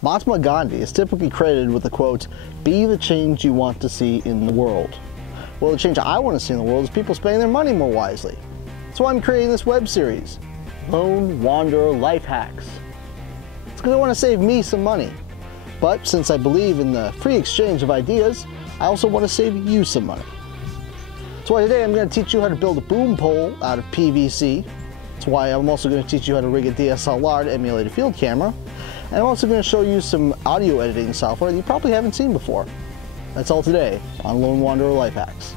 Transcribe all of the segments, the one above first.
Mahatma Gandhi is typically credited with the quote, "Be the change you want to see in the world." Well, the change I want to see in the world is people spending their money more wisely. That's why I'm creating this web series, Lone Wanderer Life Hacks. It's because I want to save me some money. But since I believe in the free exchange of ideas, I also want to save you some money. That's why today I'm going to teach you how to build a boom pole out of PVC. That's why I'm also going to teach you how to rig a DSLR to emulate a field camera. And I'm also going to show you some audio editing software that you probably haven't seen before. That's all today on Lone Wanderer Life Hacks.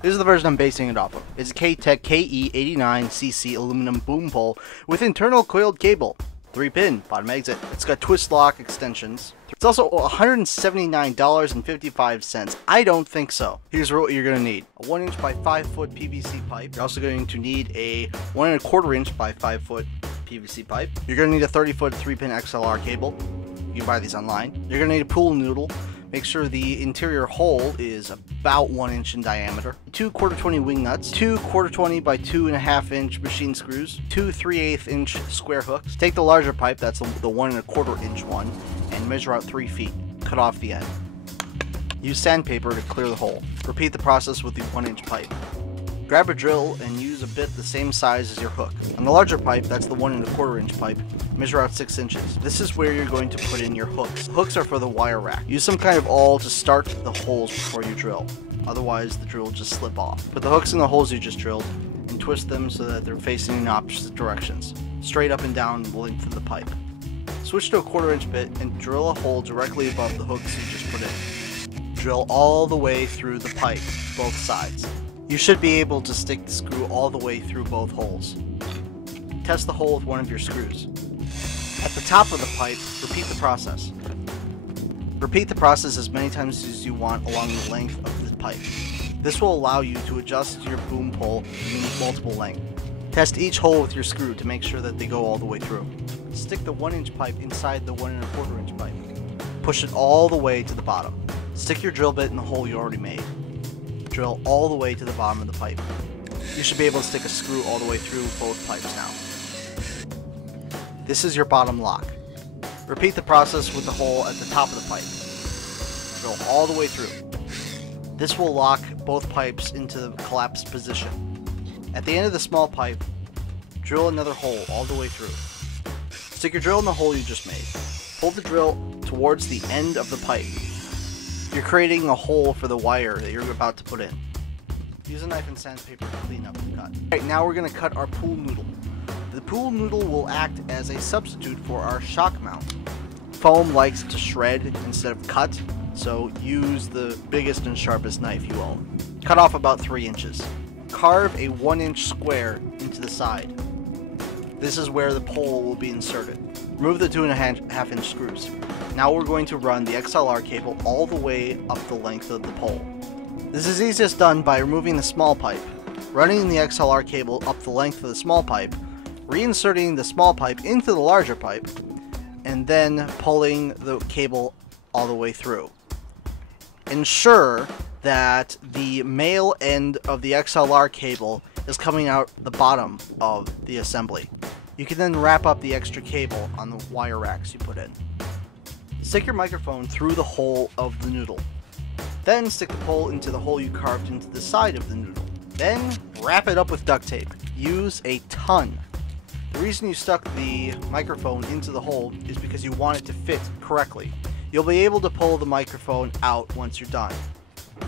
This is the version I'm basing it off of. It's a K-Tech KE89cc aluminum boom pole with internal coiled cable. 3-pin bottom exit. It's got twist lock extensions. It's also $179.55. I don't think so. Here's what you're going to need. A 1" by 5" PVC pipe. You're also going to need a 1 1/4" by 5" PVC pipe. You're going to need a 30-foot 3-pin XLR cable. You can buy these online. You're going to need a pool noodle. Make sure the interior hole is about 1" in diameter. 2 1/4" wing nuts, 2 1/4" by 2.5" machine screws, 2 3/8" square hooks. Take the larger pipe, that's the 1 1/4" one, and measure out 3 feet. Cut off the end. Use sandpaper to clear the hole. Repeat the process with the 1" pipe. Grab a drill and use a bit the same size as your hook. On the larger pipe, that's the 1 1/4" pipe, measure out 6 inches. This is where you're going to put in your hooks. Hooks are for the wire rack. Use some kind of awl to start the holes before you drill. Otherwise, the drill will just slip off. Put the hooks in the holes you just drilled and twist them so that they're facing in opposite directions, straight up and down the length of the pipe. Switch to a 1/4" bit and drill a hole directly above the hooks you just put in. Drill all the way through the pipe, both sides. You should be able to stick the screw all the way through both holes. Test the hole with one of your screws. At the top of the pipe, repeat the process. Repeat the process as many times as you want along the length of the pipe. This will allow you to adjust your boom pole in multiple lengths. Test each hole with your screw to make sure that they go all the way through. Stick the 1" pipe inside the 1 1/4" pipe. Push it all the way to the bottom. Stick your drill bit in the hole you already made. Drill all the way to the bottom of the pipe. You should be able to stick a screw all the way through both pipes now. This is your bottom lock. Repeat the process with the hole at the top of the pipe. Drill all the way through. This will lock both pipes into the collapsed position. At the end of the small pipe, drill another hole all the way through. Stick your drill in the hole you just made. Hold the drill towards the end of the pipe. You're creating a hole for the wire that you're about to put in. Use a knife and sandpaper to clean up the cut. Alright, now we're going to cut our pool noodle. The pool noodle will act as a substitute for our shock mount. Foam likes to shred instead of cut, so use the biggest and sharpest knife you own. Cut off about 3 inches. Carve a 1" square into the side. This is where the pole will be inserted. Remove the 2.5" screws. Now we're going to run the XLR cable all the way up the length of the pole. This is easiest done by removing the small pipe, running the XLR cable up the length of the small pipe, reinserting the small pipe into the larger pipe, and then pulling the cable all the way through. Ensure that the male end of the XLR cable is coming out the bottom of the assembly. You can then wrap up the extra cable on the wire racks you put in. Stick your microphone through the hole of the noodle. Then stick the pole into the hole you carved into the side of the noodle. Then wrap it up with duct tape. Use a ton. The reason you stuck the microphone into the hole is because you want it to fit correctly. You'll be able to pull the microphone out once you're done.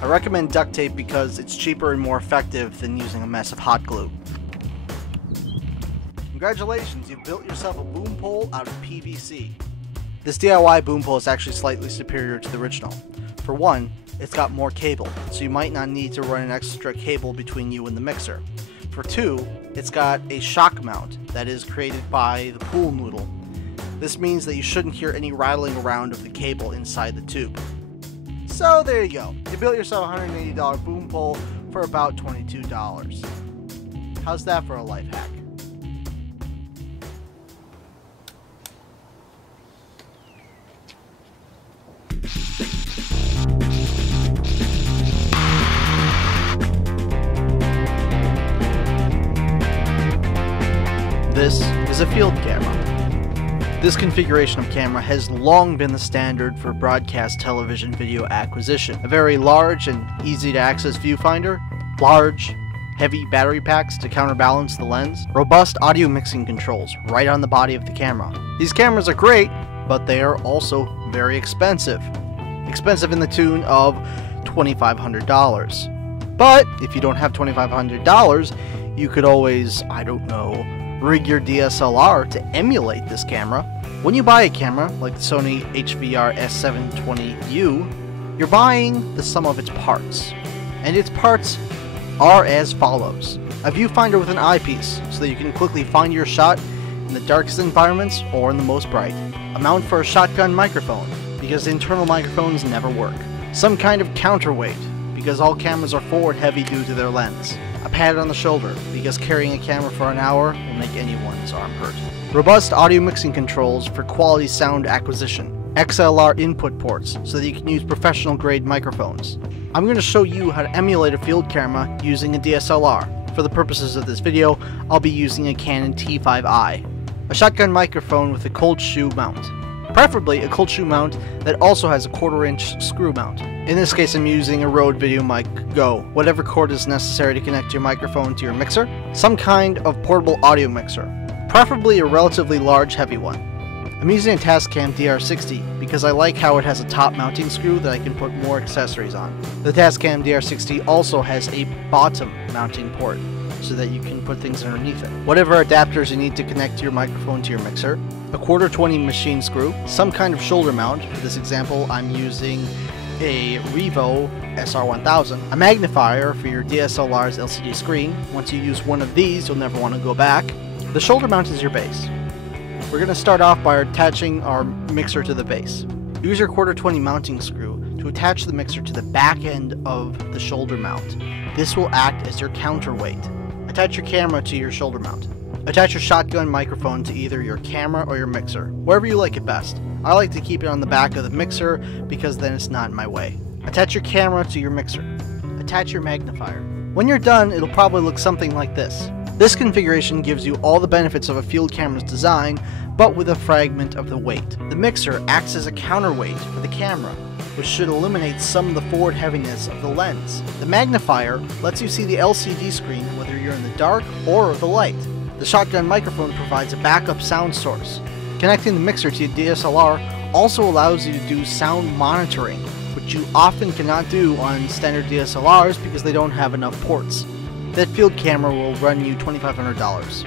I recommend duct tape because it's cheaper and more effective than using a mess of hot glue. Congratulations, you've built yourself a boom pole out of PVC. This DIY boom pole is actually slightly superior to the original. For one, it's got more cable, so you might not need to run an extra cable between you and the mixer. For two, it's got a shock mount that is created by the pool noodle. This means that you shouldn't hear any rattling around of the cable inside the tube. So there you go. You built yourself a $180 boom pole for about $22. How's that for a life hack? a field camera. This configuration of camera has long been the standard for broadcast television video acquisition. A very large and easy to access viewfinder, large, heavy battery packs to counterbalance the lens, robust audio mixing controls right on the body of the camera. These cameras are great, but they are also very expensive. Expensive in the tune of $2,500. But if you don't have $2,500, you could always, I don't know, rig your DSLR to emulate this camera. When you buy a camera like the Sony HVR S720U, you're buying the sum of its parts. And its parts are as follows. A viewfinder with an eyepiece, so that you can quickly find your shot in the darkest environments or in the most bright. A mount for a shotgun microphone, because internal microphones never work. Some kind of counterweight, because all cameras are forward heavy due to their lens. A pad on the shoulder, because carrying a camera for an hour will make anyone's arm hurt. Robust audio mixing controls for quality sound acquisition. XLR input ports, so that you can use professional grade microphones. I'm going to show you how to emulate a field camera using a DSLR. For the purposes of this video, I'll be using a Canon T5i. A shotgun microphone with a cold shoe mount. Preferably a cold shoe mount that also has a 1/4-inch screw mount. In this case, I'm using a Rode VideoMic Go. Whatever cord is necessary to connect your microphone to your mixer. Some kind of portable audio mixer. Preferably a relatively large, heavy one. I'm using a Tascam DR60 because I like how it has a top mounting screw that I can put more accessories on. The Tascam DR60 also has a bottom mounting port so that you can put things underneath it. Whatever adapters you need to connect your microphone to your mixer. A 1/4-20 machine screw. Some kind of shoulder mount. For this example, I'm using a Revo SR1000. A magnifier for your DSLR's LCD screen. Once you use one of these, you'll never want to go back. The shoulder mount is your base. We're going to start off by attaching our mixer to the base. Use your 1/4-20 mounting screw to attach the mixer to the back end of the shoulder mount. This will act as your counterweight. Attach your camera to your shoulder mount. Attach your shotgun microphone to either your camera or your mixer, wherever you like it best. I like to keep it on the back of the mixer because then it's not in my way. Attach your camera to your mixer. Attach your magnifier. When you're done, it'll probably look something like this. This configuration gives you all the benefits of a field camera's design, but with a fragment of the weight. The mixer acts as a counterweight for the camera, which should eliminate some of the forward heaviness of the lens. The magnifier lets you see the LCD screen whether you're in the dark or the light. The shotgun microphone provides a backup sound source. Connecting the mixer to your DSLR also allows you to do sound monitoring, which you often cannot do on standard DSLRs because they don't have enough ports. That field camera will run you $2,500.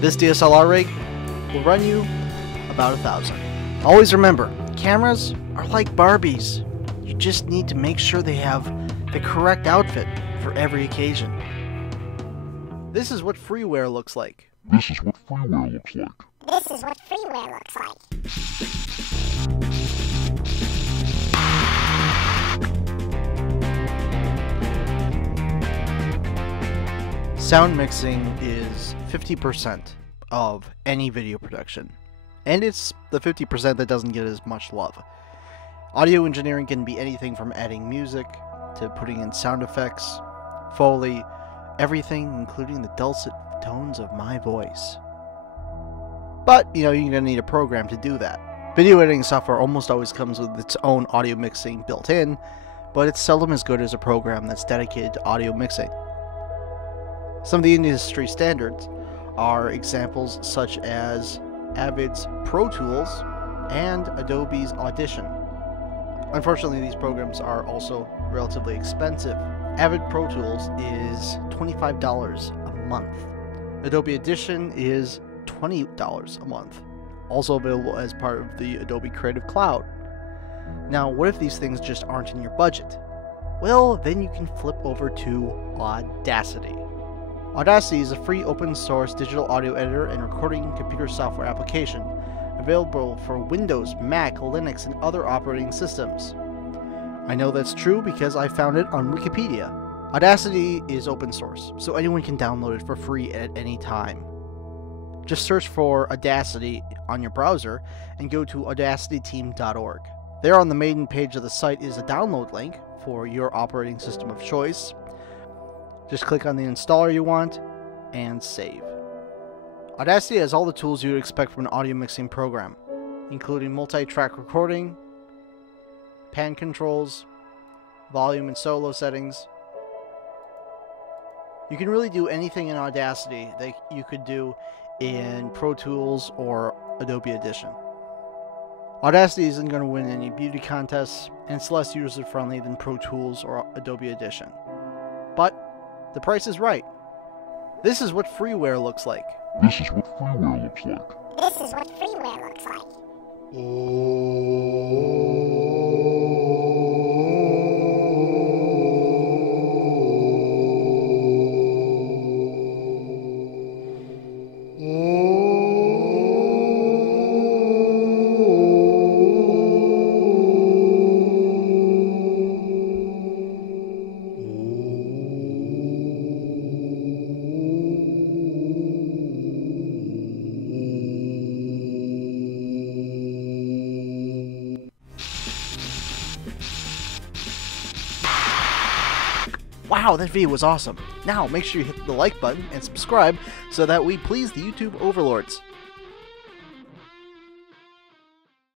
This DSLR rig will run you about $1,000. Always remember, cameras are like Barbies. You just need to make sure they have the correct outfit for every occasion. This is what freeware looks like. This is what freeware looks like. This is what freeware looks like. Sound mixing is 50% of any video production, and it's the 50% that doesn't get as much love. Audio engineering can be anything from adding music to putting in sound effects, Foley, everything including the dulcet tones of my voice. But, you're going to need a program to do that. Video editing software almost always comes with its own audio mixing built in, but it's seldom as good as a program that's dedicated to audio mixing. Some of the industry standards are examples such as Avid's Pro Tools and Adobe's Audition. Unfortunately, these programs are also relatively expensive. Avid Pro Tools is $25 a month. Adobe Audition is $20 a month. Also available as part of the Adobe Creative Cloud. Now, what if these things just aren't in your budget? Well, then you can flip over to Audacity. Audacity is a free open source digital audio editor and recording computer software application, available for Windows, Mac, Linux, and other operating systems. I know that's true because I found it on Wikipedia. Audacity is open source, so anyone can download it for free at any time. Just search for Audacity on your browser and go to audacityteam.org. There on the main page of the site is a download link for your operating system of choice. Just click on the installer you want and save. Audacity has all the tools you would expect from an audio mixing program, including multi-track recording, pan controls, volume and solo settings. You can really do anything in Audacity that you could do in Pro Tools or Adobe Audition. Audacity isn't going to win any beauty contests, and it's less user-friendly than Pro Tools or Adobe Audition. But the price is right. This is what freeware looks like. This is what freeware looks like. This is what freeware looks like. Wow, that video was awesome. Now make sure you hit the like button and subscribe so that we please the YouTube overlords.